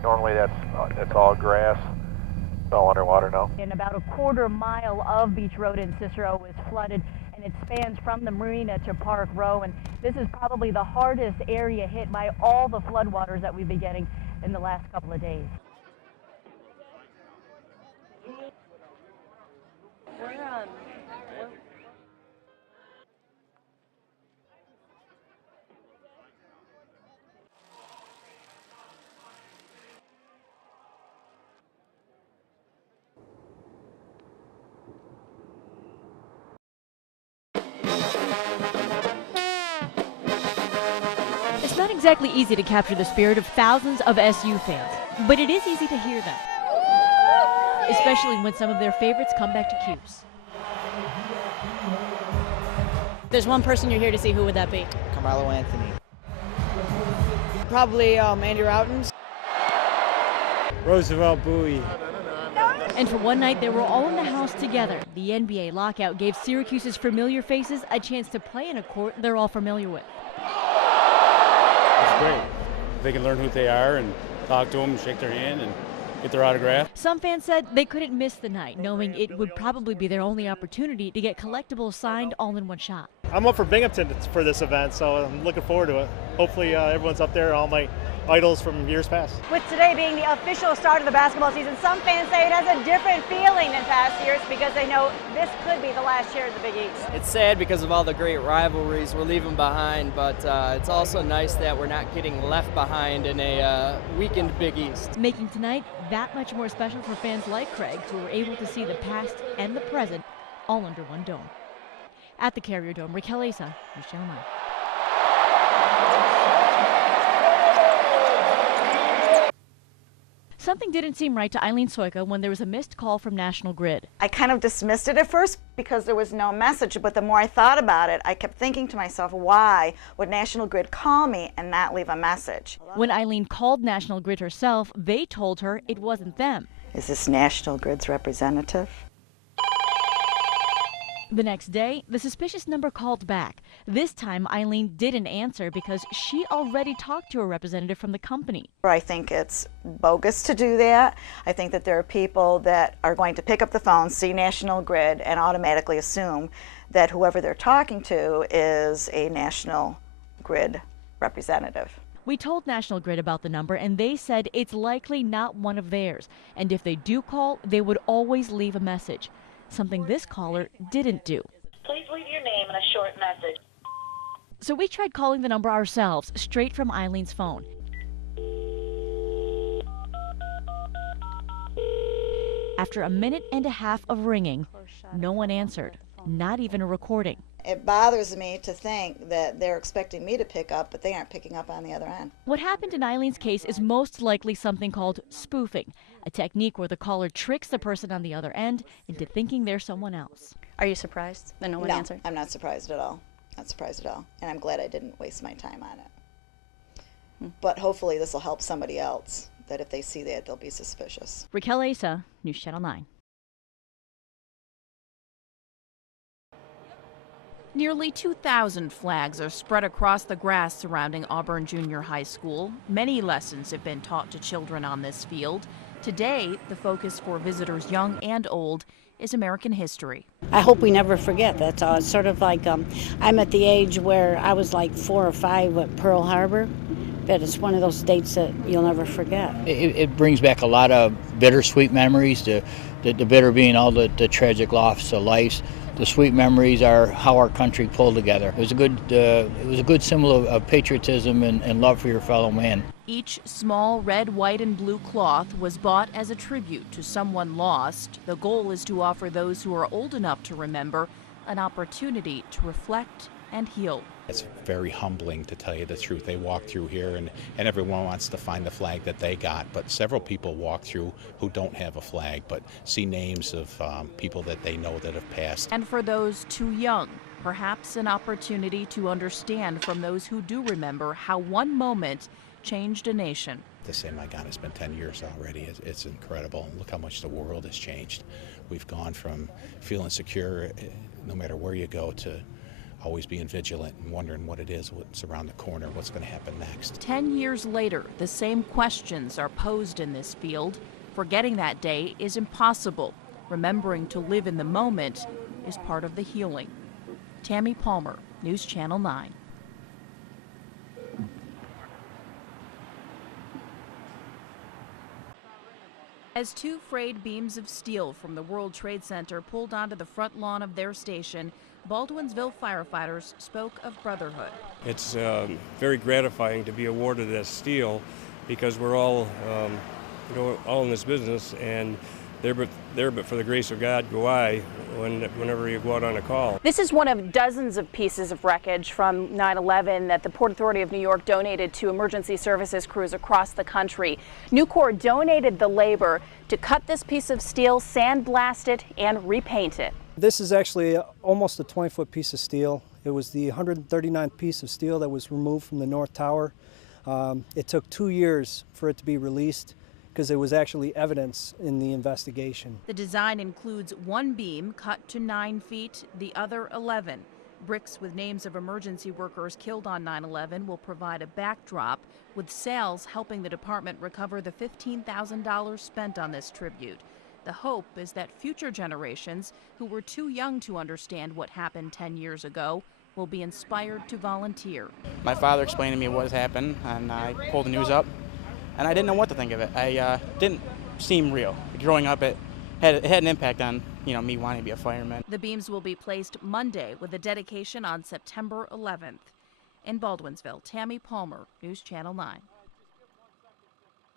street. Normally that's all grass. It's all underwater now. And about a quarter mile of Beach Road in Cicero is flooded, and it spans from the marina to Park Row. And this is probably the hardest area hit by all the floodwaters that we've been getting in the last couple of days. It's not exactly easy to capture the spirit of thousands of SU fans, but it is easy to hear them, especially when some of their favorites come back to Cuse. There's one person you're here to see. Who would that be? Carmelo Anthony. Probably Andy Routens. Roosevelt Bowie. And for one night, they were all in the house together. The NBA lockout gave Syracuse's familiar faces a chance to play in a court they're all familiar with. It's great. They can learn who they are and talk to them, shake their hand, and get their autograph. Some fans said they couldn't miss the night, knowing it would probably be their only opportunity to get collectibles signed all in one shot. I'm up for Binghamton for this event, so I'm looking forward to it. Hopefully everyone's up there, all my idols from years past. With today being the official start of the basketball season, some fans say it has a different feeling than past years because they know this could be the last year of the Big East. It's sad because of all the great rivalries we're leaving behind, but it's also nice that we're not getting left behind in a weakened Big East. Making tonight that much more special for fans like Craig, who were able to see the past and the present all under one dome. At the Carrier Dome, Raquel Asa, News Channel 9. Something didn't seem right to Eileen Soika when there was a missed call from National Grid. I kind of dismissed it at first because there was no message, but the more I thought about it, I kept thinking to myself, why would National Grid call me and not leave a message? When Eileen called National Grid herself, they told her it wasn't them. Is this National Grid's representative? The next day, the suspicious number called back. This time, Eileen didn't answer because she already talked to a representative from the company. I think it's bogus to do that. I think that there are people that are going to pick up the phone, see National Grid, and automatically assume that whoever they're talking to is a National Grid representative. We told National Grid about the number, and they said it's likely not one of theirs. And if they do call, they would always leave a message. Something this caller didn't do. Please leave your name and a short message. So we tried calling the number ourselves, straight from Eileen's phone. After a minute and a half of ringing, no one answered, not even a recording. It bothers me to think that they're expecting me to pick up, but they aren't picking up on the other end. What happened in Eileen's case is most likely something called spoofing, a technique where the caller tricks the person on the other end into thinking they're someone else. Are you surprised that no one answered? I'm not surprised at all. Not surprised at all. And I'm glad I didn't waste my time on it. But hopefully this will help somebody else, that if they see that, they'll be suspicious. Raquel Asa, News Channel 9. Nearly 2,000 flags are spread across the grass surrounding Auburn Junior High School. Many lessons have been taught to children on this field. Today, the focus for visitors young and old is American history. I hope we never forget. That's all. It's sort of like I'm at the age where I was like 4 or 5 at Pearl Harbor, but it's one of those dates that you'll never forget. It brings back a lot of bittersweet memories, the bitter being all the tragic loss of lives. The sweet memories are how our country pulled together. It was a good symbol of patriotism and love for your fellow man. Each small red, white, and blue cloth was bought as a tribute to someone lost. The goal is to offer those who are old enough to remember an opportunity to reflect and heal. It's very humbling, to tell you the truth. They walk through here and everyone wants to find the flag that they got, but several people walk through who don't have a flag but see names of people that they know that have passed. And for those too young, perhaps an opportunity to understand from those who do remember how one moment changed a nation. To say, my God, it's been 10 years already, it's incredible. And look how much the world has changed. We've gone from feeling secure no matter where you go to always being vigilant and wondering what it is, what's around the corner, what's going to happen next. 10 years later, the same questions are posed in this field. Forgetting that day is impossible. Remembering to live in the moment is part of the healing. Tammy Palmer, News Channel 9. As two frayed beams of steel from the World Trade Center pulled onto the front lawn of their station, Baldwinsville firefighters spoke of brotherhood. It's very gratifying to be awarded this steel because we're all, all in this business, and there but for the grace of God go I whenever you go out on a call. This is one of dozens of pieces of wreckage from 9/11 that the Port Authority of New York donated to emergency services crews across the country. Nucor donated the labor to cut this piece of steel, sandblast it, and repaint it. This is actually almost a 20-foot piece of steel. It was the 139th piece of steel that was removed from the North Tower. It took 2 years for it to be released, because there was actually evidence in the investigation. The design includes one beam cut to 9 feet, the other 11. Bricks with names of emergency workers killed on 9/11 will provide a backdrop, with sales helping the department recover the $15,000 spent on this tribute. The hope is that future generations who were too young to understand what happened 10 years ago will be inspired to volunteer. My father explained to me what has happened, and I pulled the news up, and I didn't know what to think of it. I didn't seem real. Growing up, it had an impact on me wanting to be a fireman. The beams will be placed Monday with a dedication on September 11th. In Baldwinsville, Tammy Palmer, News Channel 9.